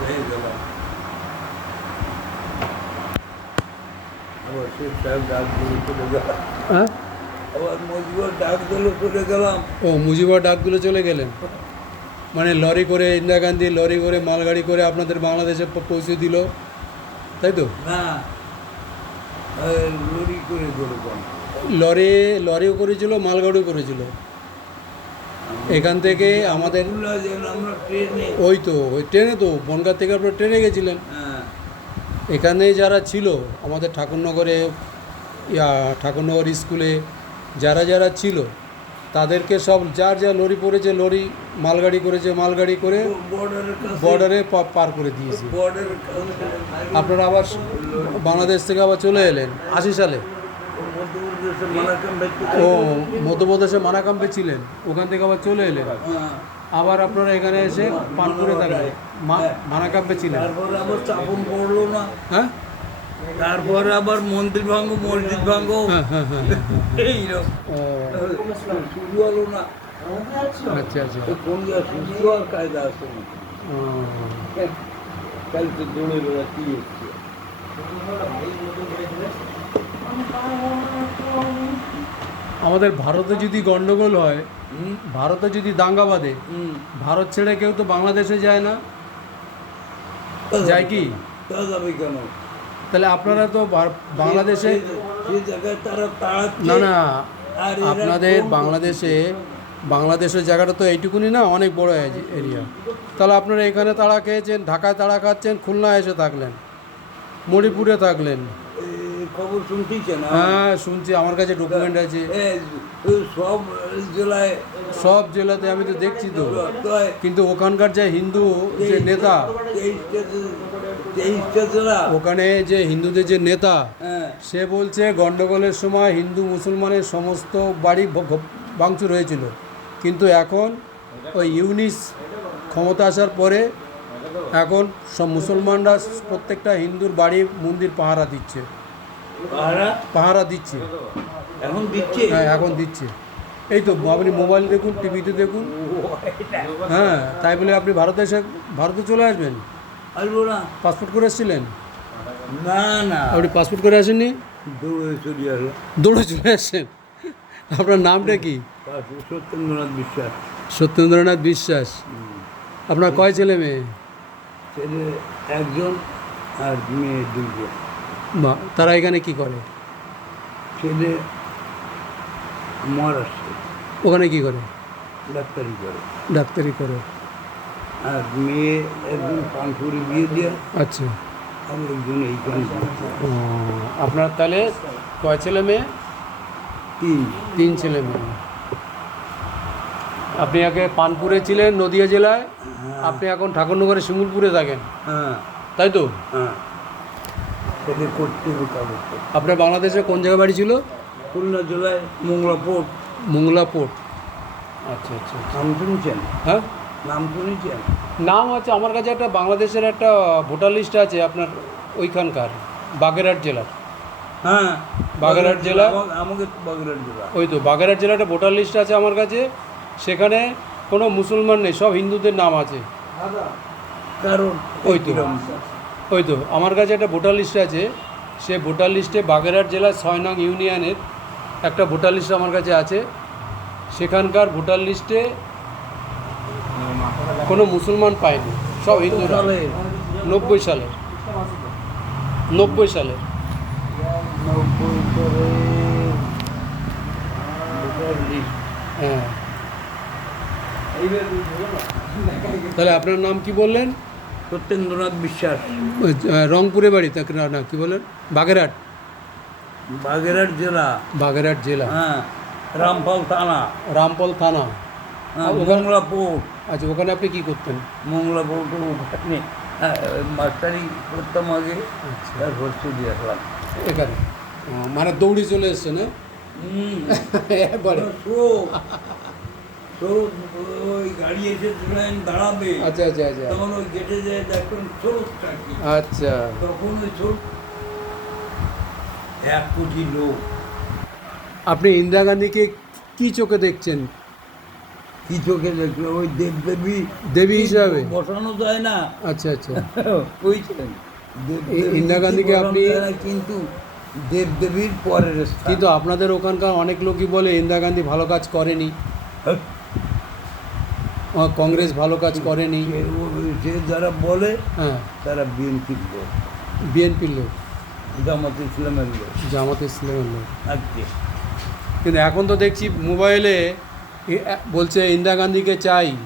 হয়ে? গেলাম আবার সে সাহেব ডাক দিলে চলে গেলাম আবার মজবুর ডাক দিলে চলে গেলাম ও মুজিবর ডাকগুলো চলে গেলেন। মানে লরি করে ইন্দিরা গান্ধী লরি করে মালগাড়ি করে আপনাদের বাংলাদেশে পৌঁছে দিল। তাই তো? না। লরি করে করে লরি লরিও করেছিল মালগাড়িও করেছিল। এখান থেকে আমাদের ওই তো, ওই ট্রেনে তো, বনগাঁ থেকে আপনার ট্রেনে গেছিলেন। এখানে যারা ছিল, আমাদের ঠাকুরনগরে, ইয়া, ঠাকুরনগর স্কুলে, যারা যারা ছিল, তাদেরকে সব যার যা লরি পড়েছে, লরি মালগাড়ি করেছে, মালগাড়ি করে বর্ডারে পার করে দিয়েছে। আপনারা আবার বাংলাদেশ থেকে আবার চলে এলেন, আশি সালে। ও মধ্যপ্রদেশে মানাকাম্পে ছিলেন। ওখান থেকে আবার চলে এলেন। হ্যাঁ। আবার আপনারা এখানে এসে পানপুরে থাকলেন মা- মানাকাম্পে ছিলেন। তারপরে আবার চাপন পড়ল না। হ্যাঁ? তারপরে আবার মন্দির ভাঙ্গ মসজিদ ভাঙ্গ হ্যাঁ হ্যাঁ হ্যাঁ হ্যাঁ। এইরকম। শুরু হলো না। আচ্ছা আচ্ছা। কোন শুরু আর কায়দা কালকে দৌড়ে এসছে আমাদের ভারতে যদি গন্ডগোল হয় ভারতে যদি দাঙ্গা বাঁধে ভারত ছেড়ে কেউ তো বাংলাদেশে যায় না? যায় কি? কেন তাহলে আপনারা তো বাংলাদেশে না না আপনাদের বাংলাদেশে বাংলাদেশের জায়গাটা তো এইটুকুনি না অনেক বড় এরিয়া। তাহলে আপনারা এখানে তাড়া খেয়েছেন ঢাকায় তাড়া খাচ্ছেন খুলনা এসে থাকলেন মণিপুরে থাকলেন। খবর শুনতেছে না? হ্যাঁ শুনছি আমার কাছে ডকুমেন্ট আছে। সব জেলায় সব জেলাতে আমি তো দেখছি তো। কিন্তু ওখানকার যে হিন্দু যে নেতা ওখানে যে হিন্দুদের যে নেতা হ্যাঁ। সে বলছে গণ্ডগোলের সময় হিন্দু মুসলমানের সমস্ত বাড়ি ভাঙচুর হয়েছিল। কিন্তু এখন ওই ইউনিস ক্ষমতা আসার পরে এখন সব মুসলমানরা প্রত্যেকটা হিন্দুর বাড়ি মন্দির পাহারা দিচ্ছে। পাহারা? পাহারা দিচ্ছে। এখন দিচ্ছে? হ্যাঁ এখন দিচ্ছে। এই তো আপনি মোবাইল দেখুন টিভিতে দেখুন। হ্যাঁ তাই বলে আপনি ভারতে এসে ভারতে চলে আসবেন? আসব না পাসপোর্ট করে এসেছিলেন? না না। আপনি পাসপোর্ট করে আসেননি? দৌড়ে চলে আসলো দৌড়ে চলে আসছেন আপনার নামটা কি? সত্যেন্দ্রনাথ বিশ্বাস। সত্যেন্দ্রনাথ বিশ্বাস। আপনার কয় ছেলে মেয়ে? ছেলে একজন আর মেয়ে দুইজন। বা তারা এখানে কি করে? ছেলে মহারাষ্ট্রে ওখানে কি করে? ডাক্তারি করে। ডাক্তারি করে। আর মেয়ে একজন পানপুরি বিয়ে দিয়ে আচ্ছা। একজন এইখানে আপনার তাহলে কয় ছেলে মেয়ে? তিন। তিন ছেলে মেয়ে। আপনি আগে পানপুরে ছিলেন নদিয়া জেলায় আপনি এখন ঠাকুরনগরে শিমুলপুরে থাকেন। হ্যাঁ। তাই তো? হ্যাঁ। করতে হবে আপনার বাংলাদেশে কোন জায়গা বাড়ি ছিল? খুলনা জেলায় মোংলা পোর্ট মোংলা পোর্ট আচ্ছা আচ্ছা। নাম শুনছেন? হ্যাঁ? নাম শুনেছেন? নাম আছে আমার কাছে একটা বাংলাদেশের একটা ভোটার লিস্ট আছে আপনার ওইখানকার বাগেরহাট জেলার। হ্যাঁ। বাগেরহাট জেলা? আমাকে বাগেরহাট জেলা। ওই তো বাগেরহাট জেলার একটা ভোটার লিস্ট আছে আমার কাছে সেখানে কোনো মুসলমান নেই সব হিন্দুদের নাম আছে। কারণ ওই তো। ওই তো আমার কাছে একটা ভোটার লিস্ট আছে সে ভোটার লিস্টে বাগেরহাট জেলার ছয় নং ইউনিয়নের একটা ভোটার লিস্ট আমার কাছে আছে। সেখানকার ভোটার লিস্টে কোনো মুসলমান পায়নি সব হিন্দুরা। নব্বই সালে। নব্বই সালে। হ্যাঁ। তাহলে আপনার নাম কি বললেন? সত্যেন্দ্রনাথ বিশ্বাস। রংপুরে বাড়ি তা না কি বলেন? বাগেরহাট। বাগেরহাট জেলা। বাগেরহাট জেলা। হ্যাঁ রামপাল থানা। রামপল থানা। হ্যাঁ, ওখানে- আচ্ছা ওখানে আপনি কি করতেন? মোংলা পোর্ট ওখানে হ্যাঁ, মাস্টারি করতাম আগে আচ্ছা। তারপর চলে আসলাম। এখানে। মানে দৌড়ি চলে এসছেন না একবারে স্রোত ওই গাড়ি এসে ট্রেন দাঁড়াবে। আচ্ছা আচ্ছা আচ্ছা। তখন ওই গেটে যায় দেখবেন স্রোতটা কি আচ্ছা। তখন ওই স্রোত এক কোটি লোক। আপনি ইন্দিরা গান্ধীকে কি চোখে দেখছেন? কি চোখে দেখল? ওই দেব দেবী দেবী হিসাবে? বসানো যায় না। আচ্ছা আচ্ছা। বুঝছেন ইন্দিরা কি গান্ধীকে আপনি- কিন্তু দেব দেবীর পরের কিন্তু আপনাদের ওখানকার অনেক লোকই বলে ইন্দিরা গান্ধী ভালো কাজ করেনি। হ্যাঁ, কংগ্রেস ভালো কাজ করেনি। যে যারা বলে হ্যাঁ। তারা বিএনপির লোক। বিএনপির লোক। জামাত ইসলামের লোক। জামাত ইসলামের লোক। আজকে। কিন্তু এখন তো দেখছি মোবাইলে বলছে ইন্দিরা গান্ধীকে চাই।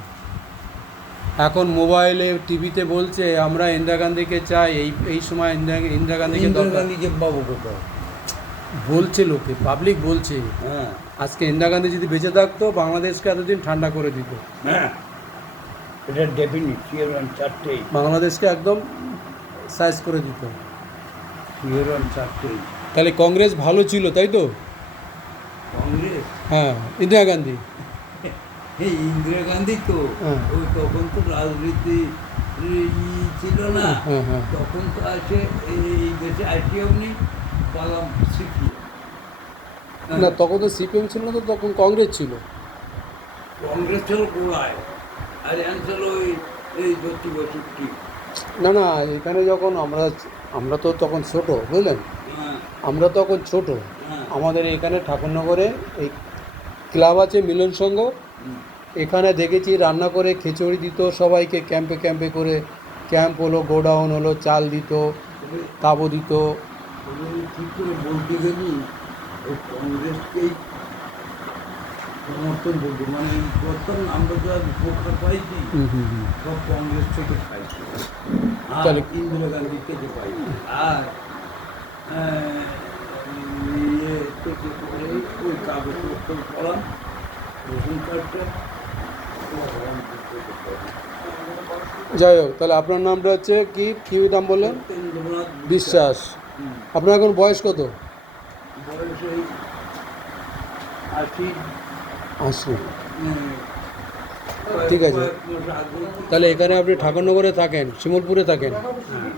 এখন মোবাইলে টিভিতে বলছে আমরা ইন্দিরা গান্ধীকে চাই। এই এই সময় ইন্দিরা ইন্দিরা গান্ধীকে দরকার। কোথাও বলছে লোকে পাবলিক বলছে। হ্যাঁ। আজকে ইন্দিরা গান্ধী যদি বেঁচে থাকতো বাংলাদেশকে এতদিন ঠান্ডা করে দিত। হ্যাঁ। এটা ডেফিনিট চারটেই বাংলাদেশকে একদম সাইজ করে দিত। চারটেই তাহলে কংগ্রেস ভালো ছিল তাই তো? কংগ্রেস? হ্যাঁ ইন্দিরা গান্ধী। এই ইন্দিরা গান্ধী তো হ্যাঁ। ওই তখন তো রাজনীতি ই ছিল না। হ্যাঁ হ্যাঁ। তখন তো আছে এই দেশে আইটিএম নেই পালাম সিপি না তখন তো সিপিএম ছিল না তো তখন কংগ্রেস ছিল। কংগ্রেস ছিল গোড়ায় আর এখন ছিল ওই এই দত্তি বসুটি না না এখানে যখন আমরা আমরা তো তখন ছোট বুঝলেন? হ্যাঁ। আমরা তখন ছোট। হ্যাঁ। আমাদের এখানে ঠাকুরনগরে এই ক্লাব আছে মিলন সংঘ। এখানে দেখেছি রান্না করে খিচুড়ি দিত সবাইকে ক্যাম্পে ক্যাম্পে করে। ক্যাম্প হলো গোডাউন হলো চাল দিত তবে দিত। বলতে গেলি ওই কংগ্রেসকেই সমর্থন করতো মানে প্রথম আমরা যা উপকার পাইছি সব কংগ্রেস থেকে পাইছি আর তাহলে- ইন্দিরা গান্ধী থেকে পাইছি আর ইয়ে থেকে ওই কাগজপত্র পড়াম রেশন কার্ডটা। যাই হোক তাহলে আপনার নামটা হচ্ছে কি? কী নাম বললেন? বিশ্বাস। আপনার এখন বয়স কত বয়স এই আশি আশি ঠিক আছে। তাহলে এখানে আপনি ঠাকুরনগরে থাকেন শিমলপুরে থাকেন। হ্যাঁ।